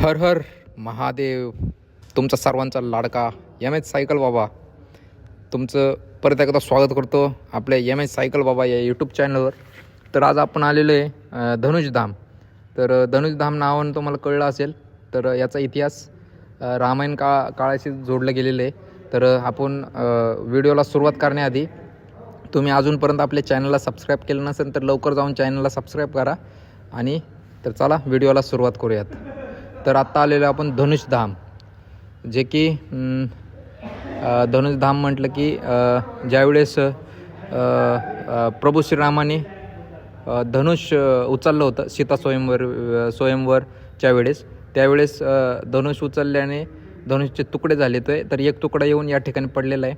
हर हर महादेव. तुमचा सर्वांचा लाडका एम एच सायकल बाबा तुमचं परत एकदा स्वागत करतो आपल्या एम एच सायकल बाबा या यूट्यूब चॅनलवर. तर आज आपण आलेलो आहे धनुषधाम. तर धनुषधाम नावानं तुम्हाला कळलं असेल. तर याचा इतिहास रामायण काळाशी जोडलं गेलेलं आहे. तर आपण व्हिडिओला सुरुवात करण्याआधी तुम्ही अजूनपर्यंत आपल्या चॅनलला सबस्क्राईब केलं नसेल तर लवकर जाऊन चॅनलला सबस्क्राईब करा. आणि तर चला व्हिडिओला सुरुवात करूयात. तर आत्ता आलेलो आपण धनुषधाम, जे की धनुषधाम म्हटलं की ज्यावेळेस प्रभू श्रीरामाने धनुष उचललं होतं सीता स्वयंवरच्या वेळेस, त्यावेळेस धनुष उचलल्याने धनुषचे तुकडे झाले. तर एक तुकडा येऊन या ठिकाणी पडलेला आहे.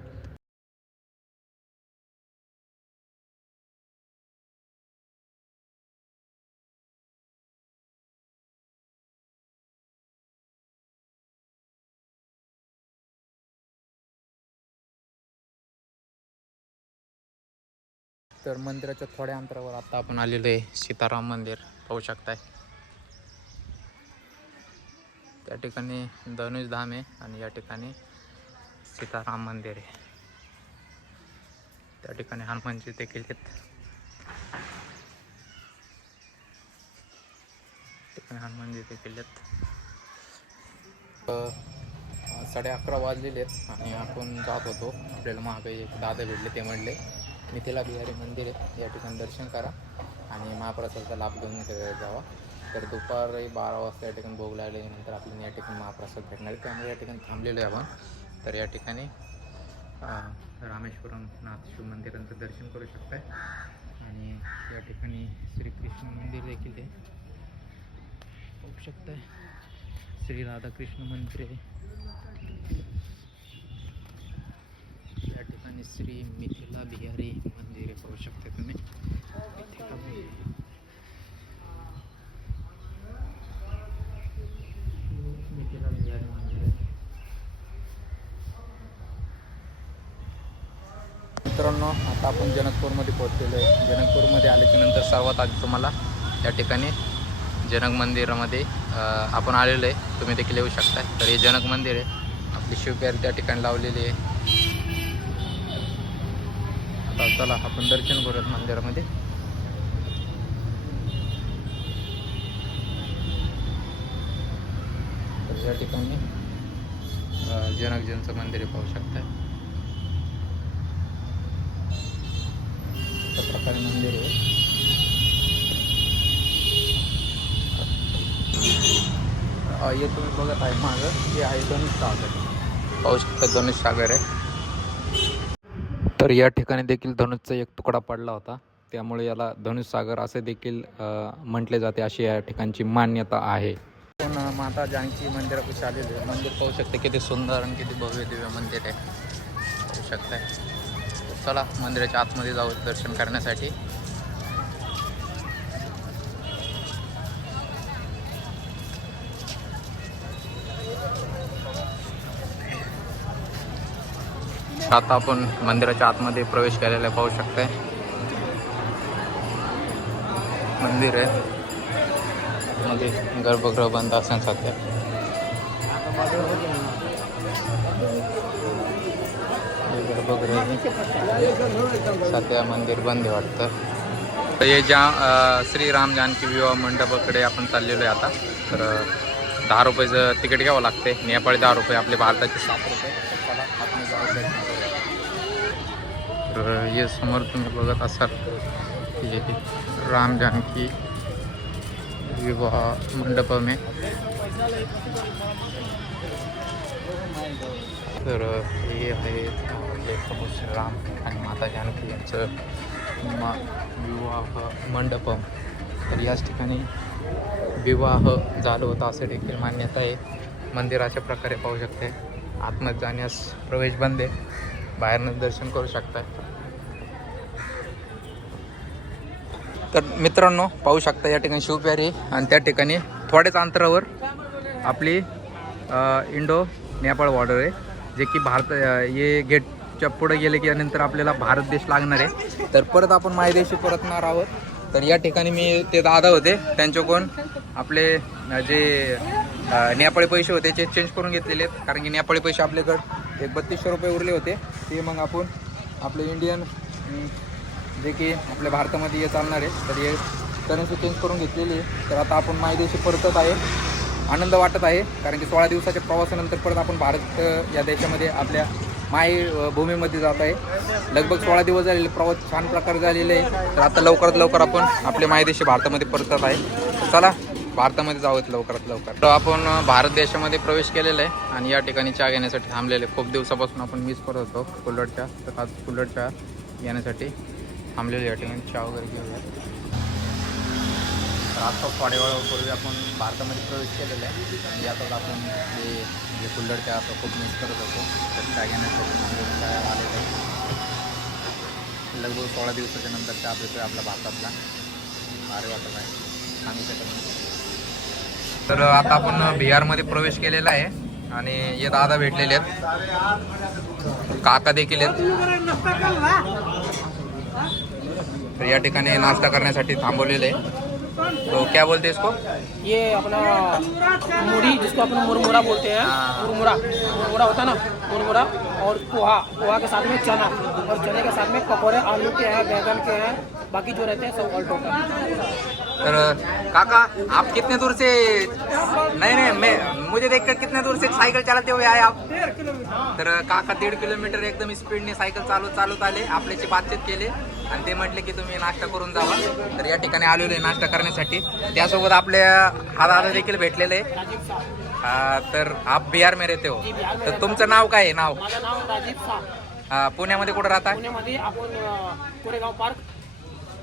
तर मंदिराच्या थोड्या अंतरावर आता आपण आलेलो आहे सीताराम मंदिर पाहू शकताय. त्या ठिकाणी धनुषधाम आहे आणि या ठिकाणी सीताराम मंदिर आहे. त्या ठिकाणी हनुमानजी देखील आहेत. हनुमानजी देखील आहेत. 11:30 वाजलेले आहेत आणि आपण जात होतो. आपल्याला मागे एक दादा भेटले, ते म्हणले मिथिला बिहारी मंदिर आहे, या ठिकाणी दर्शन करा आणि महाप्रसादाचा लाभ घेऊन जावा. तर दुपारी 12 वाजता या ठिकाणी भोग लागल्यानंतर आपल्याला या ठिकाणी महाप्रसाद भेटणार आहे. त्यामुळे या ठिकाणी थांबलेलो आहे आपण. तर या ठिकाणी रामेश्वरम नाथ शिव मंदिरांचं दर्शन करू शकताय. आणि या ठिकाणी श्रीकृष्ण मंदिर देखील आहे, पाहू शकताय. श्री राधाकृष्ण मंदिर आहे. या ठिकाणी श्री मिथिला बिहारी मंदिर आहे, पाहू शकता तुम्ही. मिथिला बिहारी मंदिर आहे. मित्रांनो, आता आपण जनकपूरमध्ये पोहोचलेलो आहे. जनकपूरमध्ये आल्याच्या नंतर सर्वात आधी तुम्हाला या ठिकाणी जनक मंदिरामध्ये आपण आलेलो आहे. तुम्ही देखील येऊ शकता. तर हे जनक मंदिर आहे. आपली शिवप्यारी त्या ठिकाणी लावलेली आहे. आता चला आपण दर्शन करूयात मंदिरामध्ये. तर या ठिकाणी जनकजींचं मंदिर आहे, पाहू शकता. अशा प्रकारे मंदिर आहे. हे तुम्ही बघत आहे मागं, हे आहे धनुष सागर, पाहू शकता. धनुष सागर आहे. तर या ठिकाणी देखील धनुषचा एक तुकडा पडला होता, त्यामुळे याला धनुष सागर असे देखील म्हटले जाते, अशी या ठिकाणची मान्यता आहे. पण माता जानकी मंदिरापाशी आलेले आहे. मंदिर पाहू शकते किती सुंदर आणि किती भव्य दिव्य मंदिर आहे, पाहू शकताय. चला मंदिराच्या आतमध्ये जाऊ दर्शन करण्यासाठी. आता आपण मंदिराच्या आतमध्ये प्रवेश केलेला आहे, पाहू शकताय. मंदिर आहे मध्ये गर्भगृह बंद असेल सध्या. गर्भगृह सध्या मंदिर बंद आहे वाटतं. हे ज्या श्रीराम जानकी विवाह मंडपाकडे आपण चाललेलो आहे आता. तर 10 रुपयाचं तिकीट घ्यावं लागते. नेपाळी 10 रुपये, आपले भारताचे 7 रुपये. आपण जाऊ. तर हे समोर तुम्ही बघत असाल की राम जानकी विवाह मंडपम आहे. तर हे आहे आपले प्रभू श्रीराम आणि माता जानकी यांचं विवाह मंडपम. तर याच ठिकाणी विवाह झालं होतं असं देखील मान्यता आहे. मंदिर अशा प्रकारे पाहू शकते. आतमध्ये जाण्यास प्रवेश बंद आहे, बाहेरनं दर्शन करू शकताय. तर मित्रांनो, पाहू शकता या ठिकाणी शिवप्यारी आणि त्या ठिकाणी थोड्याच अंतरावर आपली इंडो नेपाळ बॉर्डर आहे, जे की भारत हे गेटच्या पुढे गेले की नंतर आपल्याला भारत देश लागणार आहे. तर परत आपण मायदेशी परतणार आहोत. तर या ठिकाणी मी ते दादा होते, त्यांच्याकडून आपले जे नेपाळी पैसे होते ते चेंज करून घेतलेले आहेत, कारण की नेपाळी पैसे आपल्याकडे एक 3200 रुपये उरले होते. ते मग आपण आपले इंडियन जे की आपल्या भारतामध्ये हे चालणार आहे तर हे करन्सी चेंज करून घेतलेली आहे. तर आता आपण मायदेशी परतत आहे. आनंद वाटत आहे, कारण की 16 दिवसाच्या प्रवासानंतर परत आपण भारत या देशामध्ये आपल्या मायभूमीमध्ये जात आहे. लगभग 16 दिवस झालेले प्रवास छान प्रकारे झालेले आहे. तर आता लवकरात लवकर आपण आपल्या मायदेशी भारतामध्ये परतत आहे. चला भारतामध्ये जाऊयात लवकरात लवकर. तर आपण भारत देशामध्ये प्रवेश केलेला आहे आणि या ठिकाणी चहा घेण्यासाठी थांबलेले. खूप दिवसापासून आपण मिस करत होतो कुल्हड. तर आज कुल्हड चहा घेण्यासाठी थांबलेले या ठिकाणी चहा वगैरे घेऊया. तर आत्ता थोड्या वेळापूर्वी आपण भारतामध्ये प्रवेश केलेला आहे आणि यातच आपण जे कुल्हड चहा आता खूप मिस करत होतो. तर चहा घेण्यासाठी चहा आलेलं आहे. लगभग 16 दिवसाच्या नंतर चहा पितोय आपल्या भारतातला. भारी वाटत आहे, सांगू शकत नाही. तर आता आपण बिहारमध्ये प्रवेश केलेला आहे आणि हे दादा भेटलेले आहेत, काका देखील आहेत. तर या ठिकाणी नाश्ता करण्यासाठी थांबवलेले आहे. तो क्या बोलते हैं इसको? ये अपना मुड़ी, जिसको अपन मुरमुरा बोलते हैं. मुरमुरा होता है ना, मुरमुरा. और पोहा के साथ में चना, और चने के साथ में पकौड़े आलू के हैं, बैंगन के हैं, बाकी जो रहते हैं सब ऑल टोटल. तर काका आप कितने दूर से नहीं मैं मुझे देखकर कितने दूर से सायकल चलाते हुए आए आप? तर काका 1.5 किलोमीटर एकदम स्पीडने सायकल चालवत आले. आपल्याशी बातचीत केले आणि ते म्हटले की तुम्ही नाश्ता करून जावा. तर या ठिकाणी आलेलो आहे नाश्ता करण्यासाठी. त्यासोबत आपल्या हा दादा देखील भेटलेले आहे. तर आप बिहार में रहते हो, तर तुमचं नाव काय आहे? नाव? माझं नाव राजीव शाह. पुण्यामध्ये कुठं राहता? पुण्यामध्ये आपण कोरेगाव पार्क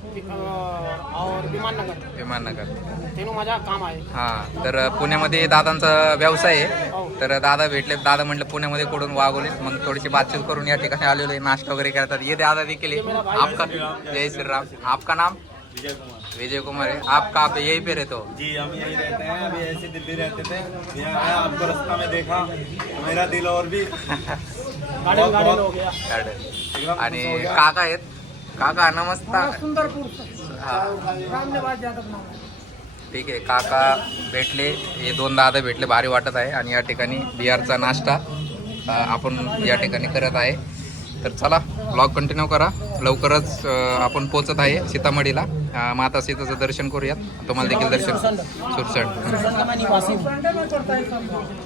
और विमाननगर तीनों माझा काम आहे. हां, तर पुण्यामध्ये दादांचा व्यवसाय आहे. तर दादा भेटले. दादा म्हटलं पुण्यामध्ये कुठून वागवले. मग थोडीशी बातचीत करून या ठिकाणी आलेलो आहे. नाश्ता वगैरे करतात. ये दादा देखील आहे. आपका जय श्री राम. आपका नाम? विजय कुमार है. आप कहाँ पे? यहीं पे रहते हो? जी, हम यहीं रहते हैं. अभी ऐसे दिल्ली रहते थे, यहाँ आया, आपको रास्ता में देखा, मेरा दिल और भी गार्डन हो गया. आणि काका आहेत. काका नमस्कार. ठीक आहे. काका भेटले, हे 2 दादा भेटले. भारी वाटत आहे. आणि या ठिकाणी बिहारचा नाश्ता आपण या ठिकाणी करत आहे. तर चला ब्लॉग कंटिन्यू करा. लवकरच आपण पोहोचत आहे सीतामढीला. माता सीताचं दर्शन करूयात. तुम्हाला देखील दर्शन. सुरसंड.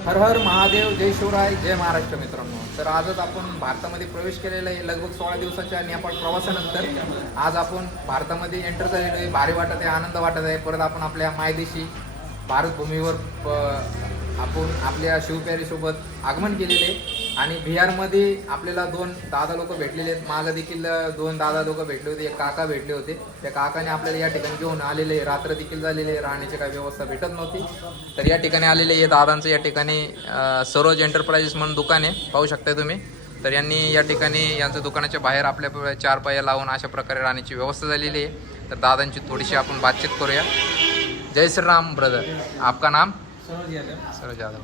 हर हर महादेव, जय शिवराय, जय महाराष्ट्र. मित्रांनो, तर आजच आपण भारतामध्ये प्रवेश केलेला आहे. लगभग 16 दिवसाच्या नेपाळ प्रवासानंतर आज आपण भारतामध्ये एंटर झालेलो आहे. भारी वाटत आहे, आनंद वाटत आहे. परत आपण आपल्या मायदेशी भारतभूमीवर आपण आपल्या शिवप्यारीसोबत आगमन केलेले आहे. आणि बिहारमध्ये आपल्याला 2 दादा लोक भेटलेले आहेत. मला देखील 2 दादा लोक भेटले होते. एक काका भेटले होते. त्या काकाने आपल्याला या ठिकाणी घेऊन आलेले. रात्र देखील झालेले, राहण्याची काही व्यवस्था भेटत नव्हती. तर या ठिकाणी आलेले हे दादांचं या ठिकाणी सरोज एंटरप्राइजेस म्हणून दुकान आहे, पाहू शकता तुम्ही. तर यांनी या ठिकाणी यांचं दुकानाच्या बाहेर आपल्या 4 पाया लावून अशा प्रकारे राहण्याची व्यवस्था झालेली आहे. तर दादांची थोडीशी आपण बातचीत करूया. जय श्री राम ब्रदर. आपका नाम? सरोज यादव.